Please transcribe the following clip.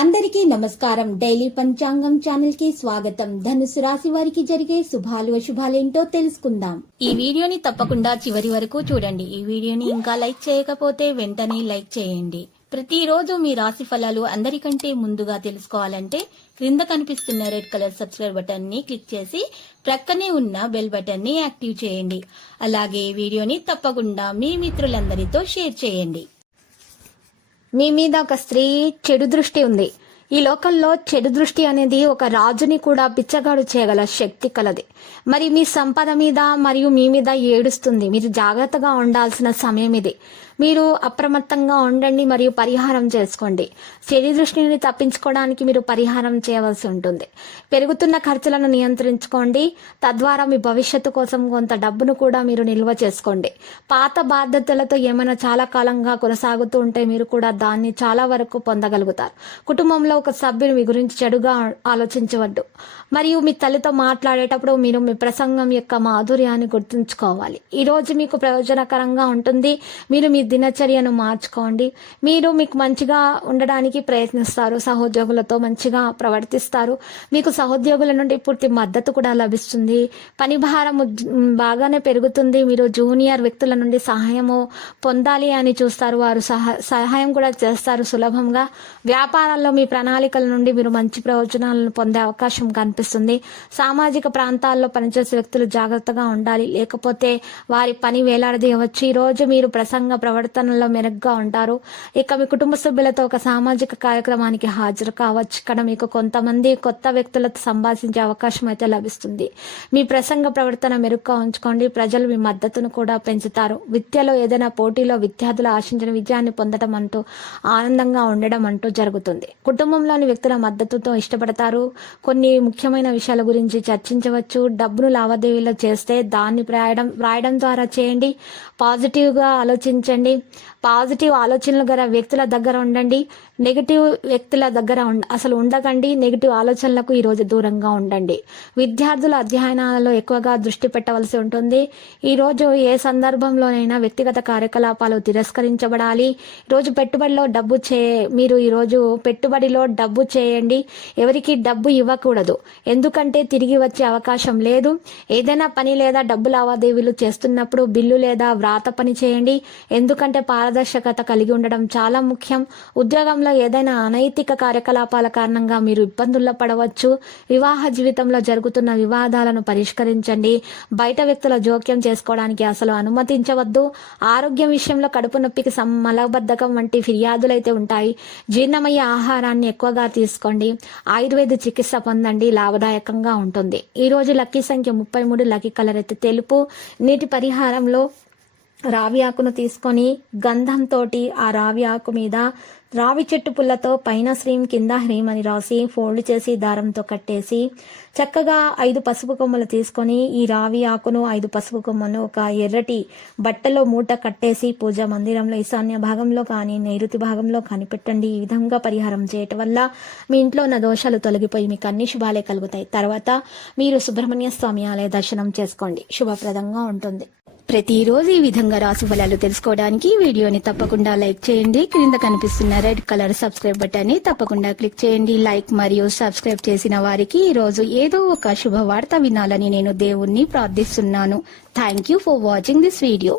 అందరికీ నమస్కారం. డైలీ పంచాంగం ఛానల్ కి స్వాగతం. ధనుసు రాశి వారికి జరిగే శుభాలు అశుభాలేంటో తెలుసుకుందాం. ఈ వీడియోని తప్పకుండా చివరి వరకు చూడండి. ఈ వీడియోని ఇంకా లైక్ చేయకపోతే వెంటనే లైక్ చేయండి. ప్రతిరోజు మీ రాశి ఫలాలు అందరికంటే ముందుగా తెలుసుకోవాలంటే క్రింద కనిపిస్తున్న రెడ్ కలర్ సబ్స్క్రైబ్ బటన్ ని క్లిక్ చేసి ప్రక్కనే ఉన్న బెల్ బటన్ ని యాక్టివ్ చేయండి. అలాగే వీడియోని తప్పకుండా మీ మిత్రులందరితో షేర్ చేయండి. మీ మీద ఒక స్త్రీ చెడు దృష్టి ఉంది. ఈ లోకంలో చెడు దృష్టి అనేది ఒక రాజుని కూడా బిచ్చగాడు చేయగల శక్తి కలది. మరి మీ సంపద మీద మరియు మీ మీద ఏడుస్తుంది. మీరు జాగ్రత్తగా ఉండాల్సిన సమయం ఇది. మీరు అప్రమత్తంగా ఉండండి మరియు పరిహారం చేసుకోండి. చెడు దృష్టిని తప్పించుకోవడానికి మీరు పరిహారం చేయవలసి ఉంటుంది. పెరుగుతున్న ఖర్చులను నియంత్రించుకోండి. తద్వారా మీ భవిష్యత్తు కోసం కొంత డబ్బును కూడా మీరు నిల్వ చేసుకోండి. పాత బాధ్యతలతో ఏమైనా చాలా కాలంగా కొనసాగుతూ ఉంటే మీరు కూడా దాన్ని చాలా వరకు పొందగలుగుతారు. కుటుంబంలో ఒక సభ్యుడు మీ గురించి చెడుగా ఆలోచించవద్దు. మరియు మీ తల్లితో మాట్లాడేటప్పుడు మీరు మీ ప్రసంగం యొక్క మాధుర్యాన్ని గుర్తుంచుకోవాలి. ఈ రోజు మీకు ప్రయోజనకరంగా ఉంటుంది. మీరు మీ దినచర్యను మార్చుకోండి. మీరు మీకు మంచిగా ఉండడానికి ప్రయత్నిస్తారు. సహోద్యోగులతో మంచిగా ప్రవర్తిస్తారు. మీకు సహోద్యోగుల నుండి పూర్తి మద్దతు కూడా లభిస్తుంది. పని భారం బాగానే పెరుగుతుంది. మీరు జూనియర్ వ్యక్తుల నుండి సహాయము పొందాలి అని చూస్తారు. వారు సహాయం కూడా చేస్తారు సులభంగా. వ్యాపారాల్లో మీ ప్రణాళికల నుండి మీరు మంచి ప్రయోజనాలను పొందే అవకాశం కనిపిస్తుంది. సామాజిక ప్రాంతాల్లో పనిచేసే వ్యక్తులు జాగ్రత్తగా ఉండాలి, లేకపోతే వారి పని వేలాడదీయవచ్చు. ఈ రోజు మీరు ప్రసంగ ప్రవర్తనలో మెరుగ్గా ఉంటారు. ఇక మీ కుటుంబ సభ్యులతో ఒక సామాజిక కార్యక్రమానికి హాజరు కావచ్చు. ఇక్కడ మీకు కొంతమంది కొత్త వ్యక్తులతో సంభాషించే అవకాశం అయితే లభిస్తుంది. మీ ప్రసంగ ప్రవర్తన మెరుగ్గా ఉంచుకోండి. ప్రజలు మీ మద్దతును కూడా పెంచుతారు. విద్యలో ఏదైనా పోటీలో విద్యార్థులు ఆశించిన విజయాన్ని పొందడం అంటూ ఆనందంగా ఉండడం అంటూ జరుగుతుంది. కుటుంబంలోని వ్యక్తుల మద్దతుతో ఇష్టపడతారు. కొన్ని ముఖ్యమైన విషయాల గురించి చర్చించవచ్చు. డబ్బును లావాదేవీలు చేస్తే దాన్ని వ్రాయడం ద్వారా చేయండి. పాజిటివ్గా ఆలోచించండి. పాజిటివ్ ఆలోచనలు గల వ్యక్తుల దగ్గర ఉండండి. నెగిటివ్ వ్యక్తుల దగ్గర అసలు ఉండకండి. నెగిటివ్ ఆలోచనలకు ఈరోజు దూరంగా ఉండండి. విద్యార్థుల అధ్యయనాలలో ఎక్కువగా దృష్టి పెట్టవలసి ఉంటుంది. ఈరోజు ఏ సందర్భంలోనైనా వ్యక్తిగత కార్యకలాపాలు తిరస్కరించబడాలి. ఈరోజు మీరు ఈరోజు పెట్టుబడిలో డబ్బు చేయండి. ఎవరికి డబ్బు ఇవ్వకూడదు, ఎందుకంటే తిరిగి వచ్చే అవకాశం లేదు. ఏదైనా పని లేదా డబ్బు లావాదేవీలు చేస్తున్నప్పుడు బిల్లు లేదా వ్రాత పని చేయండి, ఎందుకంటే పారదర్శకత కలిగి ఉండడం చాలా ముఖ్యం. ఉద్యోగంలో ఏదైనా అనైతిక కార్యకలాపాల కారణంగా మీరు ఇబ్బందుల్లో పడవచ్చు. వివాహ జీవితంలో జరుగుతున్న వివాదాలను పరిష్కరించండి. బయట వ్యక్తుల జోక్యం చేసుకోవడానికి అసలు అనుమతించవద్దు. ఆరోగ్యం విషయంలో కడుపు నొప్పికి మలబద్ధకం వంటి ఫిర్యాదులైతే ఉంటాయి. జీర్ణమయ్యే ఆహారాన్ని ఎక్కువగా తీసుకోండి. ఆయుర్వేద చికిత్స పొందండి, లాభదాయకంగా ఉంటుంది. ఈ రోజు లక్కీ సంఖ్య 33, లక్కీ కలర్ అయితే తెలుపు. నీటి పరిహారంలో రావి ఆకును తీసుకొని గంధంతో ఆ రావి ఆకు మీద రావి చెట్టు పుల్లతో పైన శ్రీం కింద హ్రీం అని రాసి ఫోల్డ్ చేసి దారంతో కట్టేసి చక్కగా 5 పసుపు కొమ్మలు తీసుకొని ఈ రావి ఆకును 5 పసుపు కొమ్మను ఒక ఎర్రటి బట్టలో మూట కట్టేసి పూజా మందిరంలో ఈశాన్య భాగంలో కానీ నైరుతి భాగంలో కానీ పెట్టండి. ఈ విధంగా పరిహారం చేయటం వల్ల మీ ఇంట్లో ఉన్న దోషాలు తొలగిపోయి మీకు అన్ని శుభాలే కలుగుతాయి. తర్వాత మీరు సుబ్రహ్మణ్య స్వామి ఆలయ దర్శనం చేసుకోండి, శుభప్రదంగా ఉంటుంది. ప్రతిరోజు ఈ విధంగా రాశి ఫలాలు తెలుసుకోవడానికి వీడియోని తప్పకుండా లైక్ చేయండి. క్రింద కనిపిస్తున్న రెడ్ కలర్ సబ్స్క్రైబ్ బటన్ ని తప్పకుండా క్లిక్ చేయండి. లైక్ మరియు సబ్స్క్రైబ్ చేసిన వారికి ఈ రోజు ఏదో ఒక శుభవార్త వినాలని నేను దేవుణ్ణి ప్రార్థిస్తున్నాను. Thank you for watching this video.